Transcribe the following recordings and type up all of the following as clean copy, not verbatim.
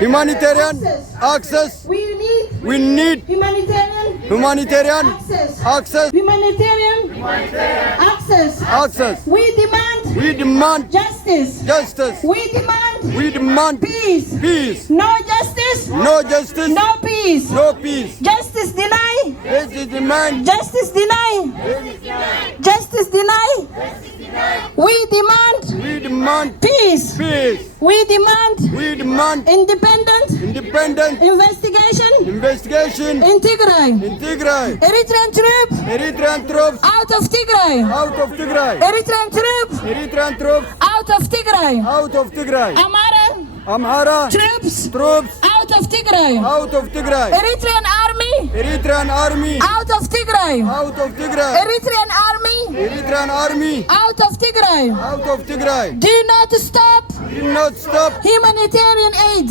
humanitarian access. We need humanitarian access. Humanitarian access. We demand Justice. We demand Peace. No justice. No justice. No peace. No peace. Justice deny. Justice demand. Justice deny. Justice deny. We demand Peace. We demand independent investigation in Tigray. Eritrean troops out of Tigray. Eritrean troops out of Tigray. Amhara Troops out of Tigray. Eritrean army out of Tigray. Eritrean army out of Tigray. Do not stop humanitarian aid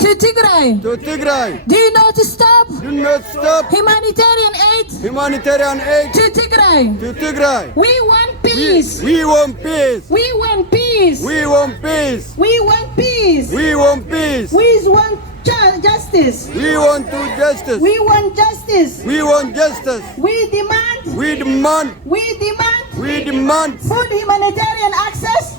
to Tigray. Do not stop humanitarian aid to Tigray. We want peace. We want peace. We want peace. We want peace. We want peace. We want peace. We want justice. We want justice. We want justice. We want justice. We demand. We demand. We demand. We demand Food humanitarian access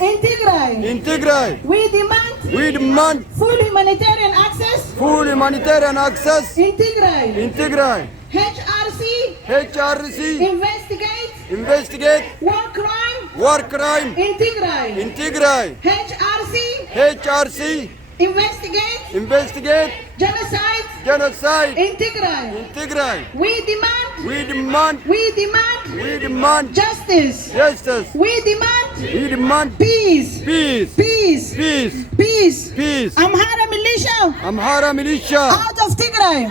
in in Tigray. Tigray. We demand. We demand Food humanitarian access in in Tigray. HRC Investigate war crime in Tigray. HRC investigate genocide In Tigray. We demand justice. We demand peace. Amhara militia out of Tigray.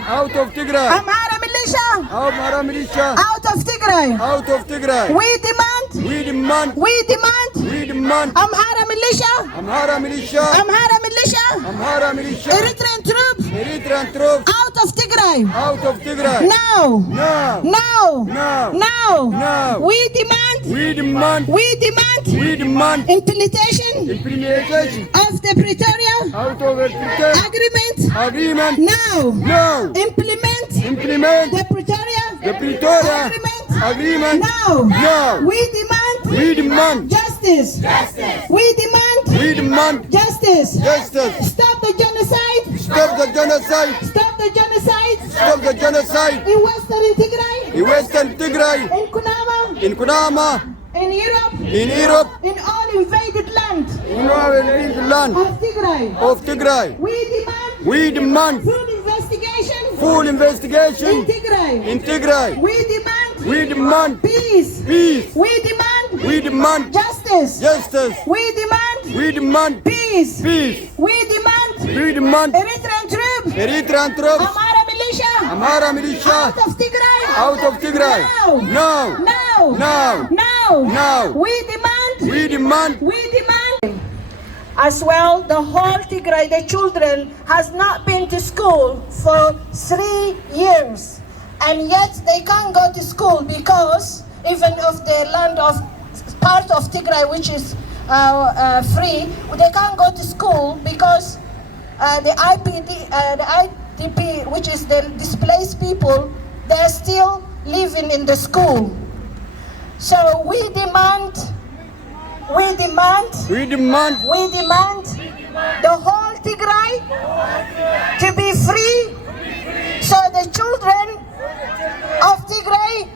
Amhara militia out of Tigray. We demand Amhara militia Eritrean troops out of Tigray. Now. We demand implementation of the Pretoria agreement. Now. Implement the Pretoria agreement. Now. We demand justice. We demand justice. Stop the genocide. Stop the genocide In Western Tigray. in Kunama In Europe In all invaded land of Tigray. We demand full investigation in Tigray. We demand peace. We demand Justice. We demand Peace. We demand Eritrean troops. Amhara militia Out of Tigray. Now. We demand As well, the whole Tigray, the children, has not been to school for 3 years. And yet they can't go to school because even of the land of part of Tigray, which is free, they can't go to school because the IDP, which is the displaced people, they're still living in the school. So we demand the whole Tigray to be free, so the children of Tigray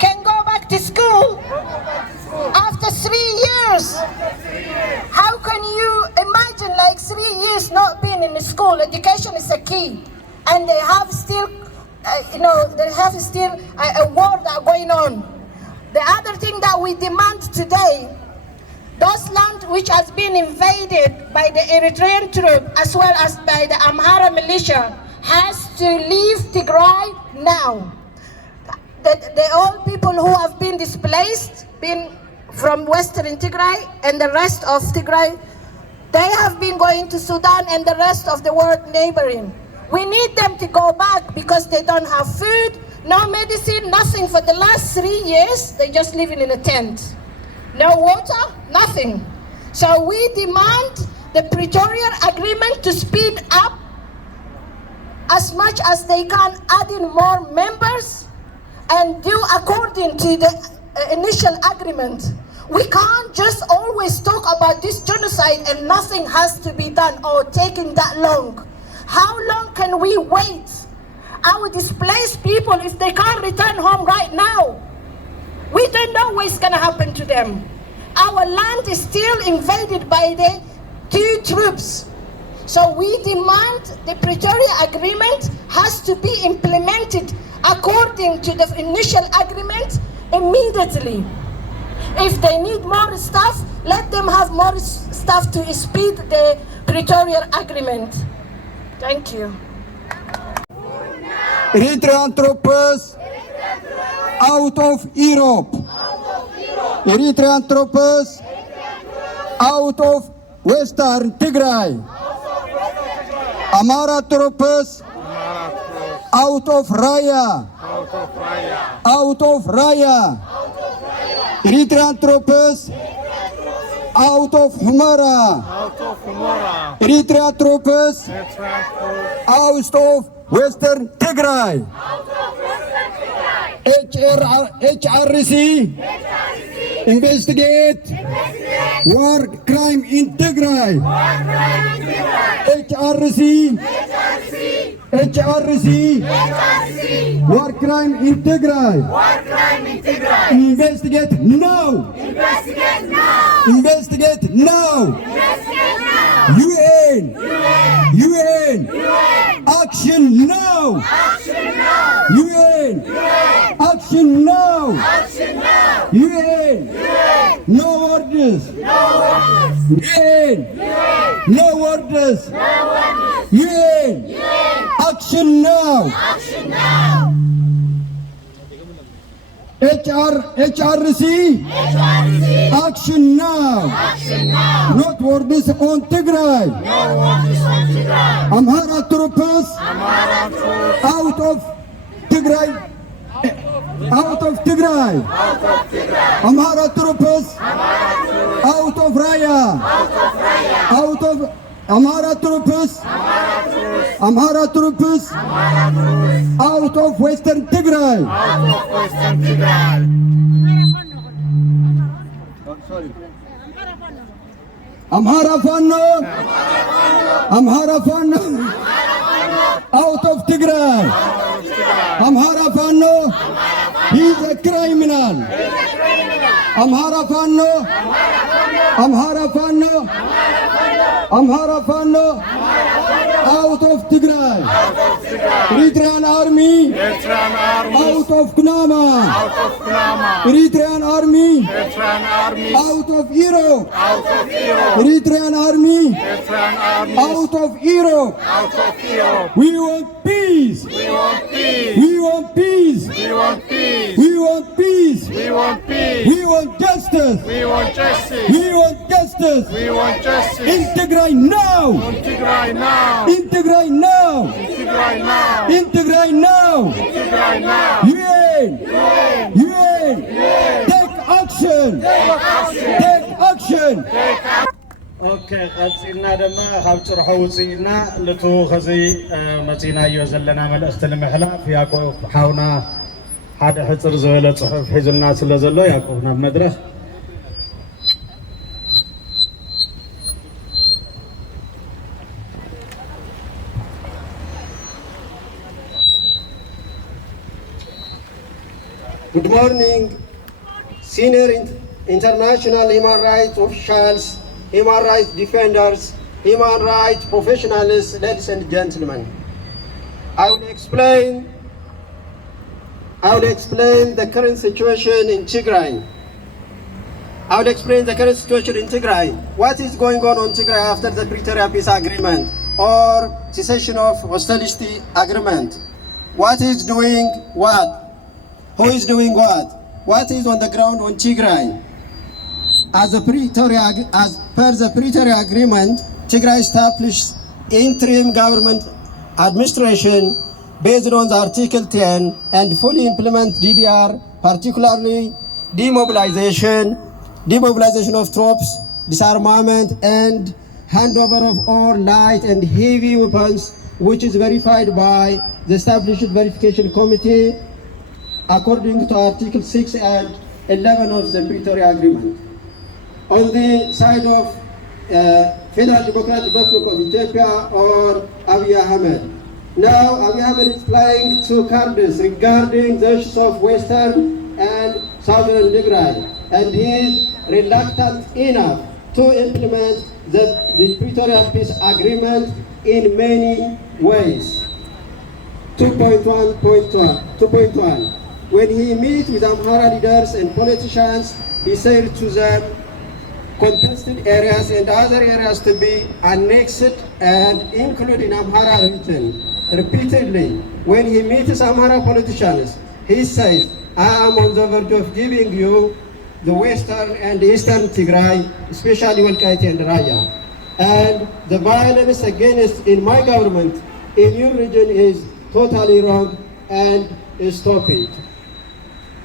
can go back to school after 3 years. How can you imagine 3 years not being in school? Education is a key, and they have still, a war that going on. The other thing that we demand today, those land which has been invaded by the Eritrean troop as well as by the Amhara militia has to leave Tigray now. The all people who have been displaced, been from Western Tigray and the rest of Tigray, they have been going to Sudan and the rest of the world neighboring. We need them to go back because they don't have food, no medicine, nothing for the last 3 years. They're just living in a tent. No water, nothing. So we demand the Pretoria Agreement to speed up as much as they can, add in more members and do according to the initial agreement. We can't just always talk about this genocide and nothing has to be done or taking that long. How long can we wait? Our displaced people, if they can't return home right now, we don't know what's gonna happen to them. Our land is still invaded by the two troops. So we demand the Pretoria Agreement has to be implemented according to the initial agreement immediately. If they need more staff, let them have more staff to speed the Pretoria Agreement. Thank you. Eritrean troops out of Europe. Eritrean troops out of Western Tigray. Amhara troops out of Raya. Out of Raya. Eritrean troops out of Humara. Eritrean troops out of Western Tigray. HRC investigate war crime in Tigray. HRC war crime in Tigray. Investigate now. Investigate now. UN. Action now. UN. Action now. UN. No orders. UN. No orders. UN. Action now. HRC. Action now. Not orders on Tigray. Amhara troops out of Tigray. Out of Tigray. Amhara troops out of Raya. Out of Amhara troops out of Western Tigray. Amhara Fanno out of Tigray. Amhara Fanno, he's a criminal. Amhara Fanno out of Tigray. Eritrean army out of Geneva. Eritrean army out of Europe. Eritrean army out of Europe. We want peace. We want peace. We want justice. We want justice. In Tigray now. In Tigray now. UN. Take action. اوكي قصينا دما خاب صرحو وصينا لتو خزي مصينا يوزلنا ملእኽቲ ንምሕላፍ ያዕቆብ ሓውና ሓደ ሕፅር ዝበለ ጽሑፍ ሒዙልና ስለ ዘሎ ያዕቆብ ናብ መድረኽ Good morning, senior international human rights officials, human rights defenders, human rights professionals, ladies and gentlemen. I will explain the current situation in Tigray. What is going on Tigray after the Pretoria Peace Agreement or cessation of hostility agreement? What is doing what? Who is doing what? What is on the ground on Tigray? As per the Pretoria Agreement, Tigray established interim government administration based on the Article 10 and fully implement DDR, particularly demobilization of troops, disarmament, and handover of all light and heavy weapons, which is verified by the established verification committee according to Article 6 and 11 of the Pretoria Agreement. On the side of Federal Democratic Republic of Ethiopia or Abiy Ahmed. Now Abiy Ahmed is playing two cards regarding the issues of Western and Southern Tigray, and he is reluctant enough to implement the Pretoria Peace Agreement in many ways. 2.1. When he meets with Amhara leaders and politicians, he said to them, contested areas and other areas to be annexed and included in Amhara region. Repeatedly, when he meets Amhara politicians, he says, I am on the verge of giving you the Western and Eastern Tigray, especially Walkaiti and Raya. And the violence against in my government, in your region is totally wrong and stop it.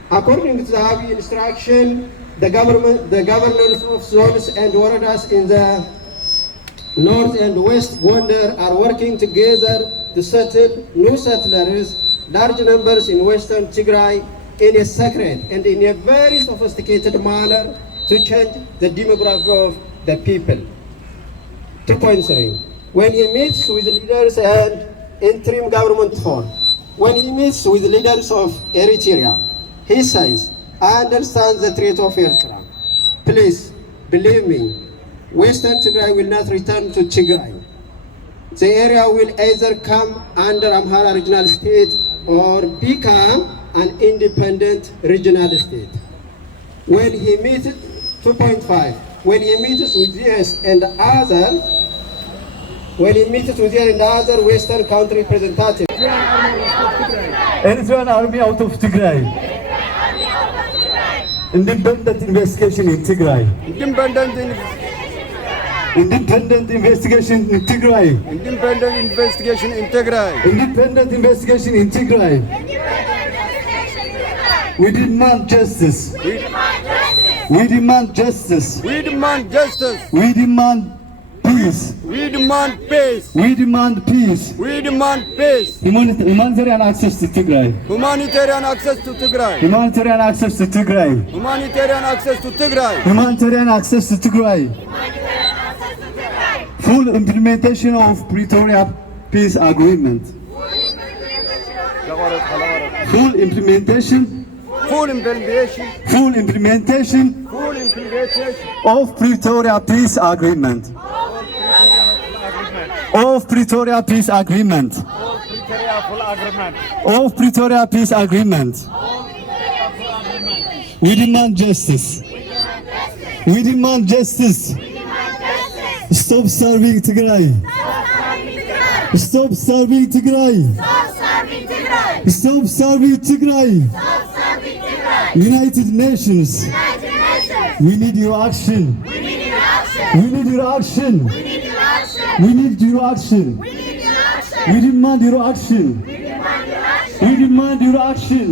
According to the Abiy instruction, the governors of zones and waradas in the north and west Gondar are working together to settle new settlers, large numbers in western Tigray, in a sacred and in a very sophisticated manner to change the demography of the people. 2.3. When he meets with leaders and interim government form, when he meets with leaders of Eritrea, he says, I understand the threat of Eritrea. Please, believe me, Western Tigray will not return to Tigray. The area will either come under Amhara regional state or become an independent regional state. When he meets, 2.5, when he meets with US and other Western country representatives, Eritrean army out of Tigray. Independent investigation in Tigray. Independent investigation in Tigray. investigation in Tigray. Independent investigation in Tigray. We demand justice. We demand justice. We demand justice. We demand peace. We demand peace. We demand peace. We demand peace. Humanitarian access to Tigray. Humanitarian access to Tigray. Humanitarian access to Tigray. Humanitarian access to Tigray. Humanitarian access to Tigray. Full implementation of Pretoria Peace Agreement. Full implementation. Full implementation. Full implementation Full implementation. of Pretoria Peace Agreement. Of Pretoria Peace Agreement. Of Pretoria Peace Agreement. We demand justice. We demand justice. Stop serving Tigray. Stop serving Tigray. Stop serving Tigray. United Nations. We need your action. We need your action. We need your action. We demand your action. We demand your action.